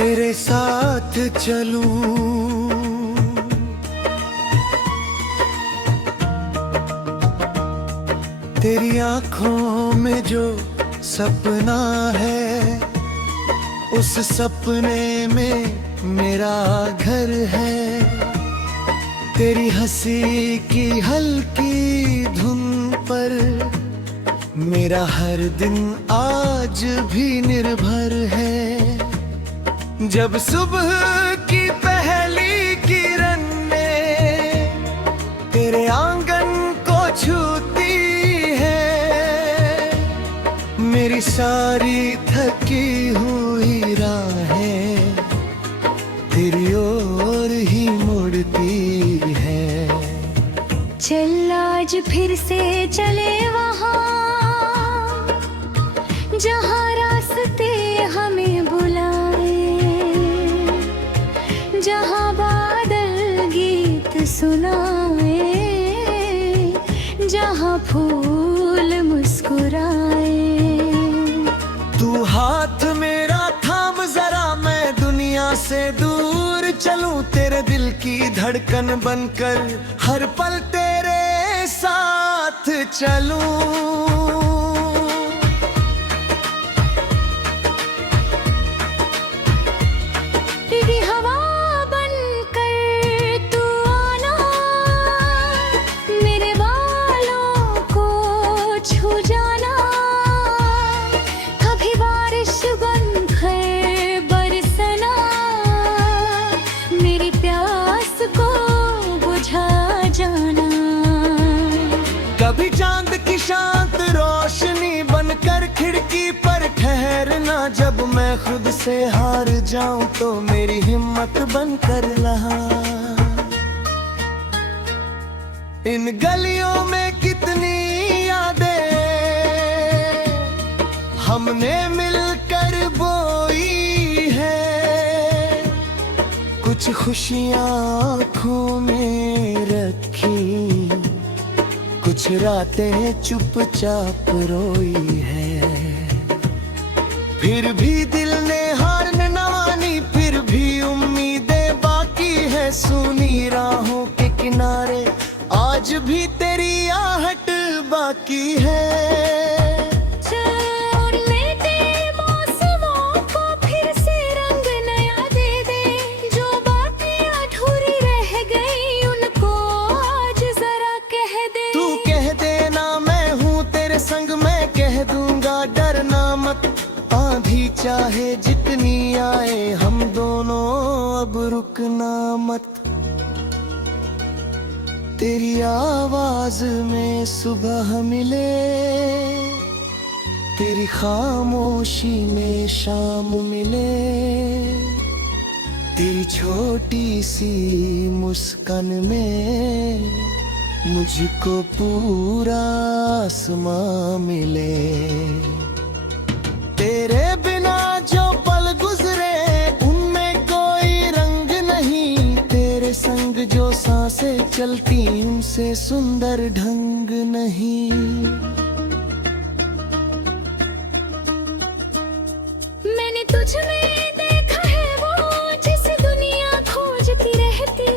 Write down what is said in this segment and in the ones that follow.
तेरे साथ चलूं, तेरी आंखों में जो सपना है, उस सपने में मेरा घर है। तेरी हंसी की हल्की धुन पर मेरा हर दिन आज भी निर्भर है। जब सुबह की पहली किरण में तेरे आंगन को छूती है, मेरी सारी थकी हुई राहें तेरी ओर ही मुड़ती है। चल आज फिर से चले वहाँ जहाँ रास्ते हमें बुलाए, जहाँ बादल गीत सुनाए, जहाँ फूल मुस्कुराए। तू हाथ मेरा थाम जरा, मैं दुनिया से दूर चलूं, तेरे दिल की धड़कन बनकर हर पल तेरे साथ चलूं। कभी चांद की शांत रोशनी बनकर खिड़की पर ठहरना, जब मैं खुद से हार जाऊं तो मेरी हिम्मत बनकर रहा। इन गलियों में कितनी यादें हमने मिलकर बोई है, कुछ खुशियां आँखों में रखी, कुछ रातें चुपचाप रोई है। फिर भी दिल ने हार न मानी, फिर भी उम्मीदें बाकी है। सूनी राहों के किनारे आज भी तेरी आहट बाकी है। चाहे जितनी आए हम दोनों अब रुकना मत। तेरी आवाज में सुबह मिले, तेरी खामोशी में शाम मिले, तेरी छोटी सी मुस्कान में मुझको पूरा आसमां मिले। तेरे बिना जो पल गुजरे उनमें कोई रंग नहीं, तेरे संग जो सांसें चलती उनसे सुंदर ढंग नहीं। मैंने तुझ में देखा है वो जिसे दुनिया खोजती रहती,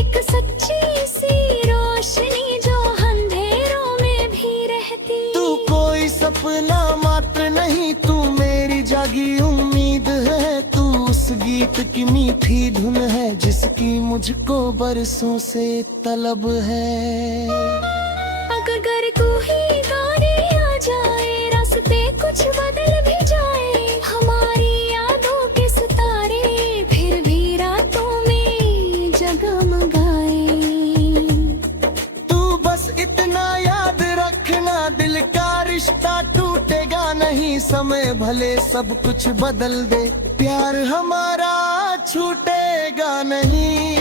एक सच्ची सी रोशनी जो अंधेरों में भी रहती। तू कोई सपना मात्र नहीं, तू मेरी जागी उम्मीद है। तू उस गीत की मीठी धुन है जिसकी मुझको बरसों से तलब है। अगर तू ही गाने आ जाए, रास्ते कुछ बदल भी जाए, हमारी यादों के सितारे फिर भी रातों में जगमगाए। तू बस इतना याद रखना, दिल का रिश्ता टूटेगा नहीं। समय भले सब कुछ बदल दे, प्यार हमारा छूटेगा नहीं।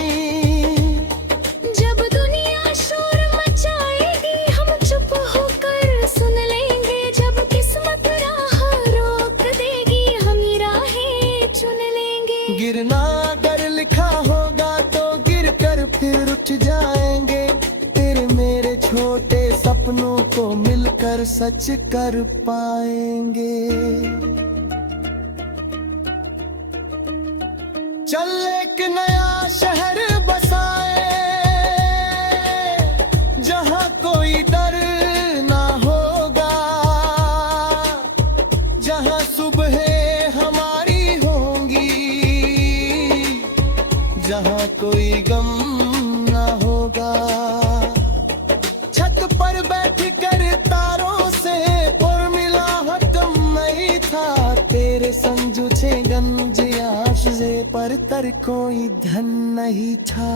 जब दुनिया शोर मचाएगी हम चुप होकर सुन लेंगे, जब किस्मत राह रोक देगी हम राहें चुन लेंगे। गिरना अगर लिखा होगा तो गिर कर फिर उठ जाएंगे, तेरे मेरे छोटे सपनों को मिलकर सच कर पाएंगे। चल एक नया शहर बसाए, जहां कोई डर ना होगा, जहां सुबह हमारी होंगी, जहां कोई गम ना होगा। छत पर बैठ कर तारों से उर्मिला हटम नहीं था, तेरे संजू छे गंजिया पर तर कोई धन नहीं था।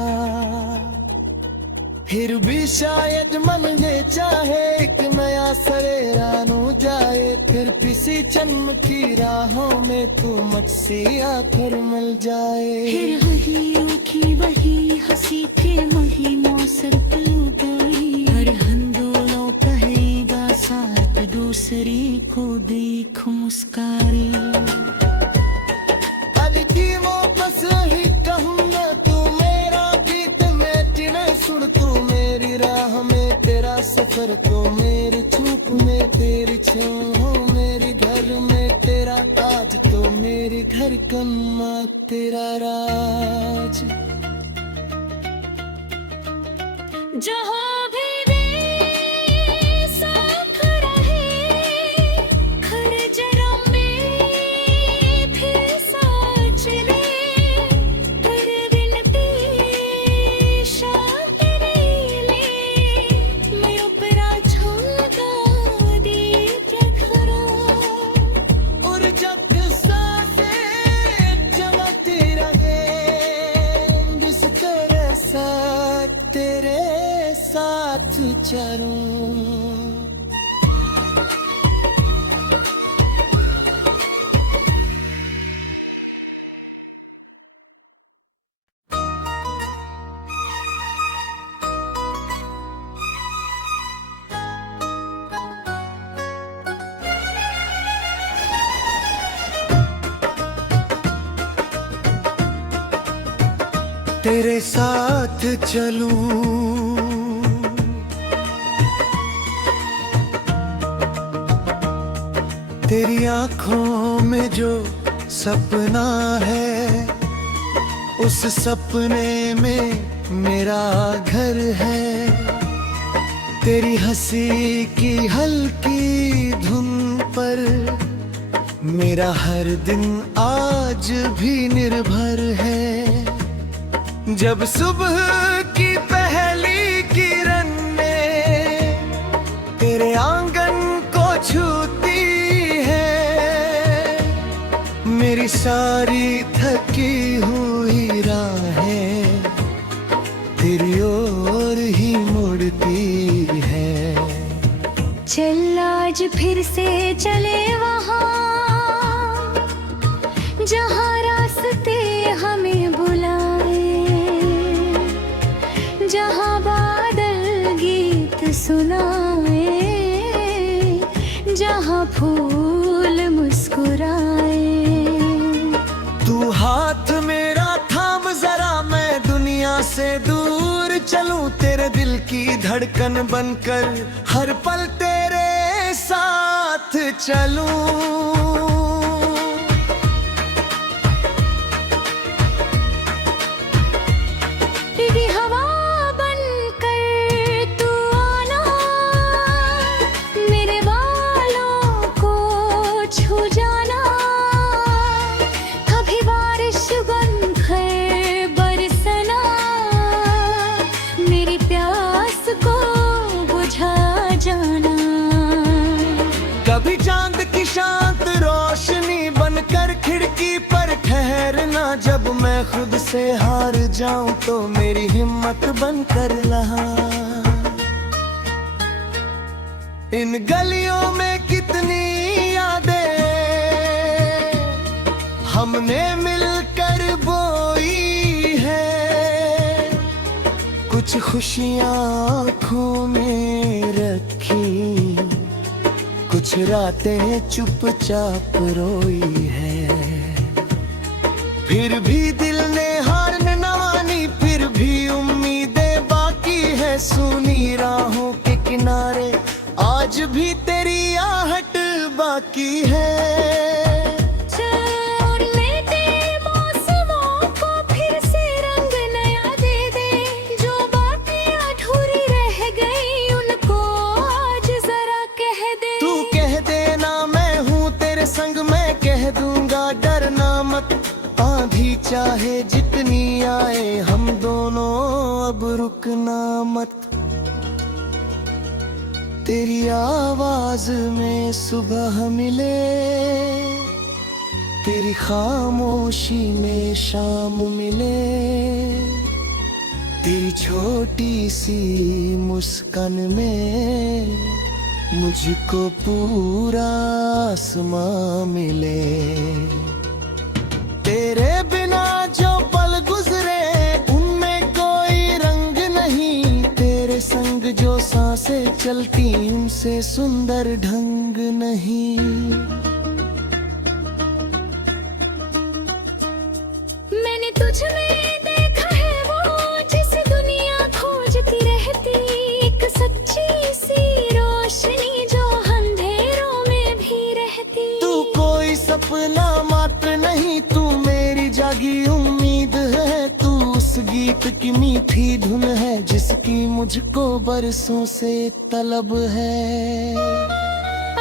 फिर भी शायद मन ये चाहे एक नया सरेरा नु जाए, फिर किसी चमकी राहों में तू मुझसे आकर मिल जाए। फिर वही की वही हंसी के वही मौसर पलू गई, हर हंदोलों कहेगा साथ दूसरी को देख मुस्कारे। सफर तो मेरी चूप में तेरी छाँव, मेरी घर में तेरा ताज तो मेरी घर कन्मा तेरा राज। जहाँ भी वे साथ रहे, खरजरा में फिर साथ चले, हर दिन पेशा तेरे लिए, मैं ऊपरा छोड़ा दे प्रखरा। और जब साथे जमाते रहे, जिस तेरे साथ चलूं। तेरे साथ चलूं, तेरी आँखों में जो सपना है, उस सपने में मेरा घर है। तेरी हंसी की हल्की धुन पर मेरा हर दिन आज भी निर्भर है। जब सुबह की पहली किरण ने तेरे आंगन को छूती है, मेरी सारी थकी हुई राहें तेरी ओर ही मुड़ती है। चल आज फिर से चले वहाँ, जहाँ रास्ते हमें बुलाए, जहाँ बादल गीत सुनाए, जहाँ फूल मुस्कुराए। तू हाथ मेरा थाम जरा, मैं दुनिया से दूर चलूं, तेरे दिल की धड़कन बनकर हर पल तेरे साथ चलूं। कभी चांद की शांत रोशनी बनकर खिड़की पर ठहरना, जब मैं खुद से हार जाऊं तो मेरी हिम्मत बनकर रहा। इन गलियों में कितनी यादें हमने मिलकर बोई है, कुछ खुशियां आँखों में रखी, कुछ रातें चुपचाप रोई है। फिर भी दिल ने हार न मानी, फिर भी उम्मीदें बाकी है। सूनी राहों के किनारे आज भी तेरी आहट बाकी है। मौसमों को चाहे जितनी आए, हम दोनों अब रुकना मत। तेरी आवाज में सुबह मिले, तेरी खामोशी में शाम मिले, तेरी छोटी सी मुस्कान में मुझको पूरा आसमां मिले। तेरे बिना जो पल गुजरे उनमें कोई रंग नहीं, तेरे संग जो सांसें चलती उनसे सुंदर ढंग नहीं। मैंने तुझ में देखा है वो जिसे दुनिया खोजती रहती, एक सच्ची सी रोशनी जो अंधेरों में भी रहती। तू कोई सपना मात्र नहीं, तू मेरी जागी उम्मीद है। तू उस गीत की मीठी धुन है जिसकी मुझको बरसों से तलब है।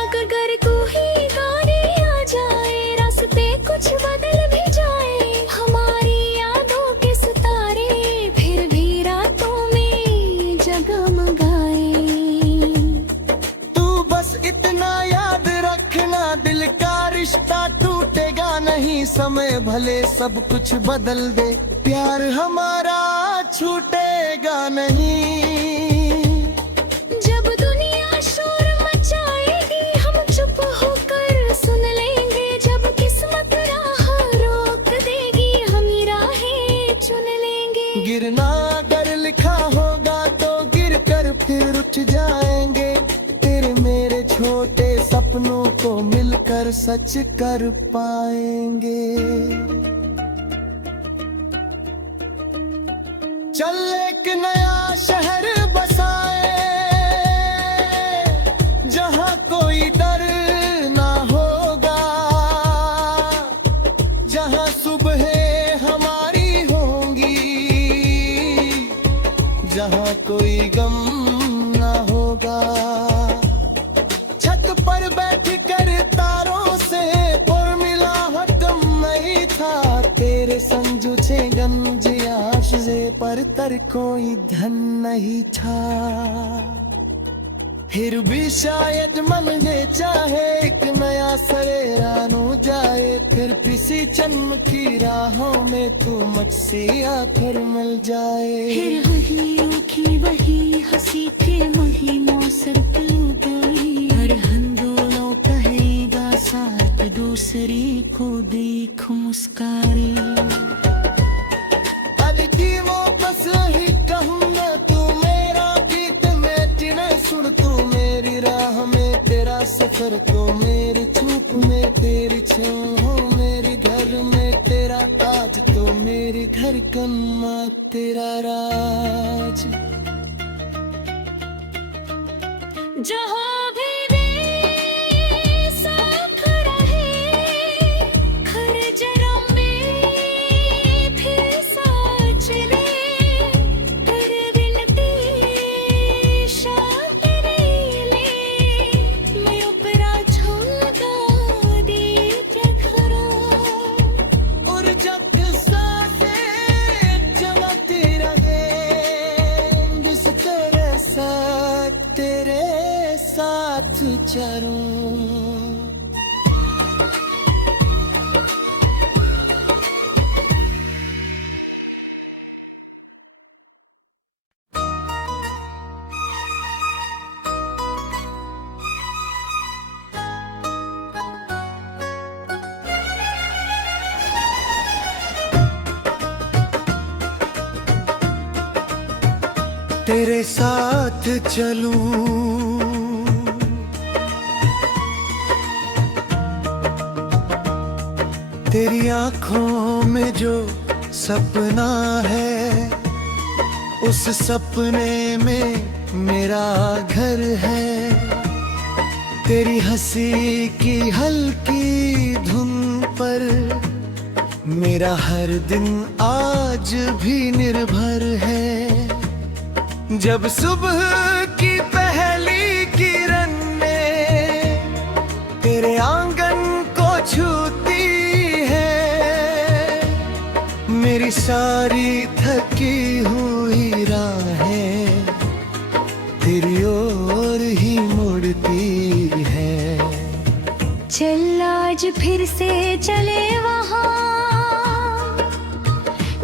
अगर तू ही गाने आ जाए, रास्ते कुछ बदल भी जाए, हमारी यादों के सितारे फिर भी रातों में जगमगाए। तू बस इतना याद रखना, दिल का रिश्ता टूटेगा नहीं। समय भले सब कुछ बदल दे, प्यार हमारा छूटेगा नहीं। जब दुनिया शोर मचाएगी, हम चुप होकर सुन लेंगे। जब किस्मत राह रोक देगी, हम ही राहें चुन लेंगे। गिरना अगर लिखा होगा तो गिर कर फिर उठ जाएंगे। तेरे मेरे छोटे सपनों को मिलकर सच कर पाएंगे। चल एक नया शहर बसाए, जहाँ कोई डर ना होगा, जहाँ सुबह हमारी होंगी, जहाँ कोई गम ना होगा। छत पर बैठ कर तारों से उर्मिला हटम नहीं था, तेरे संजुचे गंज आशे पर तर कोई धन नहीं था। फिर भी शायद मन ने चाहे एक नया सवेरा नो जाए, फिर किसी जन्म की राहों में तू मुझसे आकर मिल जाए। फिर वही की वही हंसी के महीनों सर पे गई, हर हंदोलों कहेगा साथ दूसरी को देख मुस्कारे। सफर तो मेरी चूप में तेरी छाँव, मेरे घर में तेरा ताज तो मेरे घर कन्मा तेरा राज। जहाँ भी वे साथ रहे, हर जन्म में फिर साथ चले, हर विनती शांत ले, मैं ऊपरा झूलता दीप रखरा। और जब सांसें चलती रहे, जिस तेरे साथ चलूं। तेरे साथ चलूं, तेरी आँखों में जो सपना है, उस सपने में मेरा घर है। तेरी हंसी की हल्की धुन पर मेरा हर दिन आज भी निर्भर है। जब सुबह की पहली किरण में तेरे आंगन को छूती है, सारी थकी हुई राहें तेरी ओर ही मुड़ती है। चल आज फिर से चले वहाँ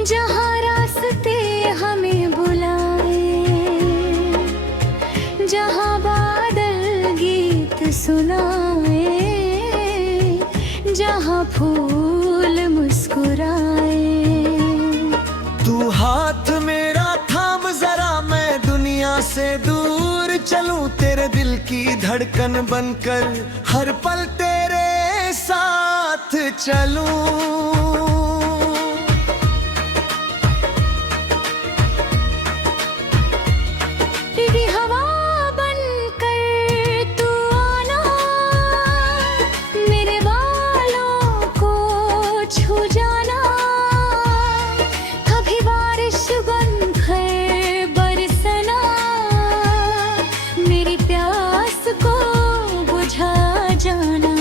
जहाँ रास्ते हमें बुलाए, जहाँ बादल गीत सुनाए, जहाँ फूल मुस्कुराए। तू हाथ मेरा थाम जरा, मैं दुनिया से दूर चलूं, तेरे दिल की धड़कन बनकर हर पल तेरे साथ चलूं। तेरी हवा बनकर तू आना, मेरे बालों को छू जाना। कभी बारिश बनकर बरसना, मेरी प्यास को बुझा जाना।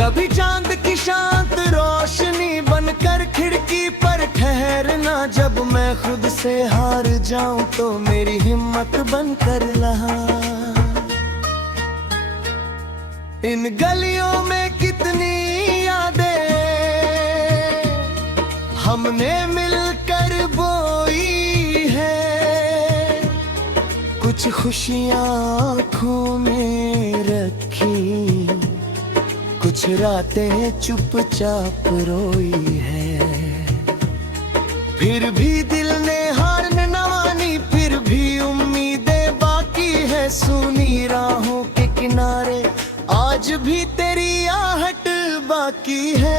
कभी चांद की शांत रोशनी बनकर खिड़की पर ठहरना। जब मैं खुद से हार जाऊं तो मेरी हिम्मत बनकर रहा। इन गलियों में कितनी यादें हमने मिलकर बोई है। कुछ खुशियां आँखों में रखी, कुछ रातें चुपचाप रोई है। फिर भी दिल ने हार न मानी, फिर भी उम्मीदें बाकी है। सुनी राहों के किनारे आज भी तेरी आहट बाकी है।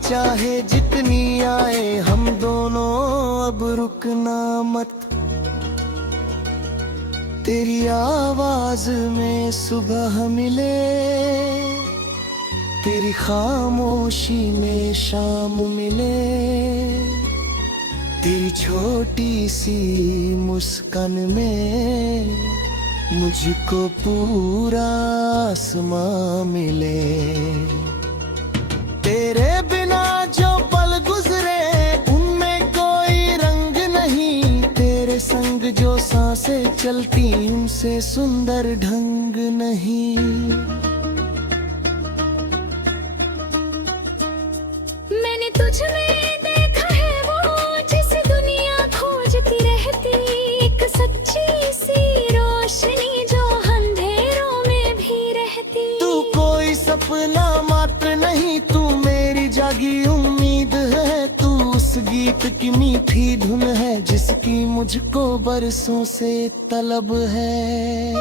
चाहे जितनी आए हम दोनों अब रुकना मत। तेरी आवाज में सुबह मिले, तेरी खामोशी में शाम मिले। तेरी छोटी सी मुस्कान में मुझको पूरा आसमां मिले। तेरे बिना जो पल गुजरे उनमें कोई रंग नहीं, तेरे संग जो सांसें चलती उनसे सुंदर ढंग नहीं। मैंने तुझ में देखा है वो जिस दुनिया खोजती रहती, एक सच्ची सी रोशनी जो अंधेरों में भी रहती। तू कोई सपना मात्र नहीं, तू मेरी जागी उम्मीद है। तू उस गीत की मीठी धुन है जिसकी मुझको बरसों से तलब है।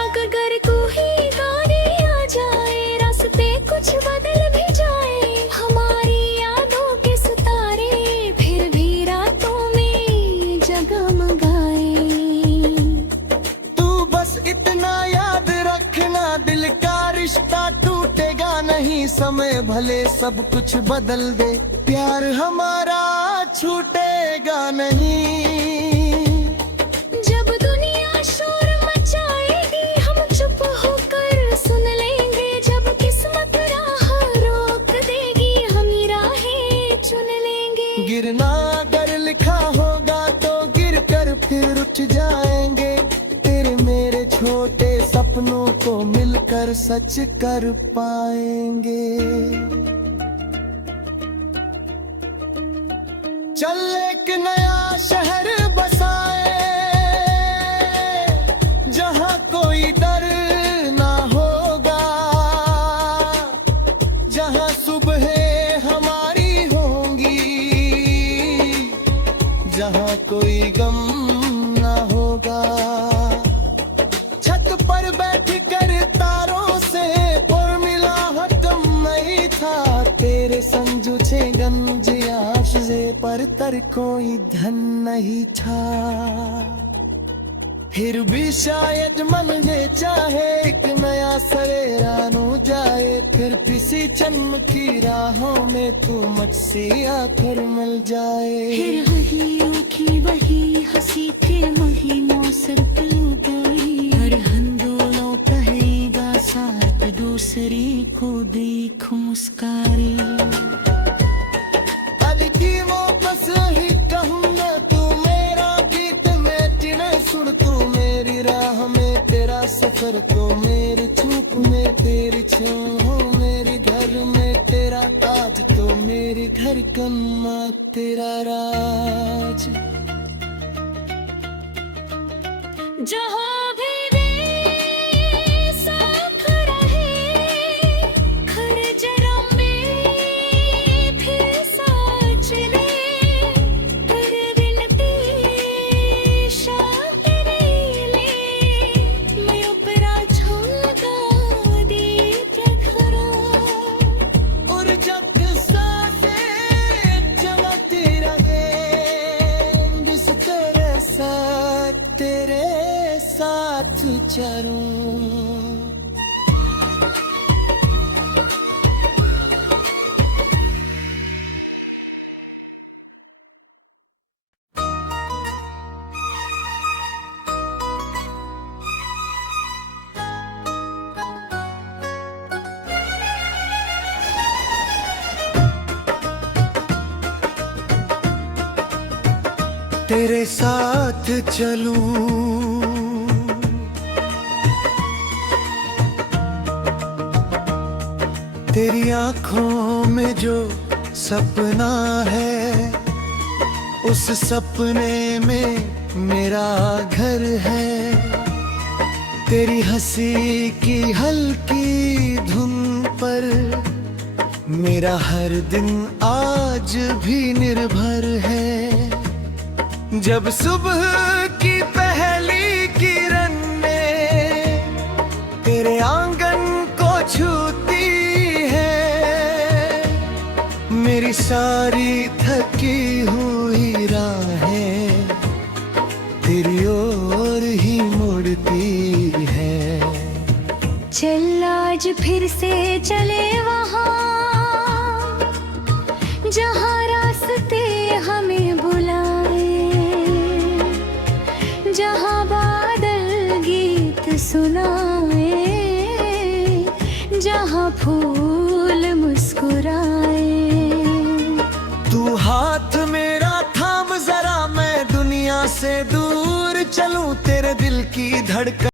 अगर कोई गाड़ी आ जाए, रास्ते कुछ बदल भी जाए, हमारी यादों के सितारे फिर भी रातों में जगमगाए। तू बस इतना याद रखना, दिल का रिश्ता टूटेगा नहीं। समय भले सब कुछ बदल दे, प्यार हमारा छूटेगा नहीं। जब दुनिया शोर मचाएगी हम चुप होकर सुन लेंगे। जब किस्मत राह रोक देगी हम ही राहें चुन लेंगे। गिरना अगर लिखा होगा तो गिर कर फिर उठ जाएंगे। तेरे मेरे छोटे सपनों को मिलकर सच कर पाएंगे। चल एक नया शहर बसाए, जहाँ कोई डर ना होगा, जहाँ सुबह हमारी होंगी, जहाँ कोई गम ना होगा। छत पर बैठ कर तारों से उर्मिला हटम नहीं था। तेरे संग जुझे गंज आशे पर तर कोई धन नहीं था। फिर भी शायद मन में चाहे एक नया सवेरा नो जाए। फिर किसी चमकी राहों में तू मुझसे आकर मिल जाए। फिर वही हंसी के महीनों सर पलू गई, हर हंदोलों कहेगा साथ दूसरी को देख मुस्कारे। सफर तो मेरी चूप में तेरी छाँव, मेरी घर में तेरा ताज तो मेरी घर कन्मा तेरा राज। जहाँ भी रे साथ रहे, हर जरा में फिर साथ चले, हर विनती शाह तेरे लिए, मैं ऊपरा झूलगा दी प्रखरा। और जब सांसे चलती रहे, जिस तेरे साथ चलूं। तेरे साथ चलूं, तेरी आँखों में जो सपना है, उस सपने में मेरा घर है। तेरी हंसी की हल्की धुन पर मेरा हर दिन आज भी निर्भर है। जब सुबह की पहली किरण ने तेरे आंगन को छूती है, मेरी सारी थकी हुई राहें तेरी ओर ही मुड़ती है। चल आज फिर से चले वहाँ, जहाँ रास्ते हमें बुलाए, जहाँ बादल गीत सुनाए, जहाँ फूल मुस्कुराए। तू हाथ मेरा थाम जरा, मैं दुनिया से दूर चलूं, तेरे दिल की धड़कन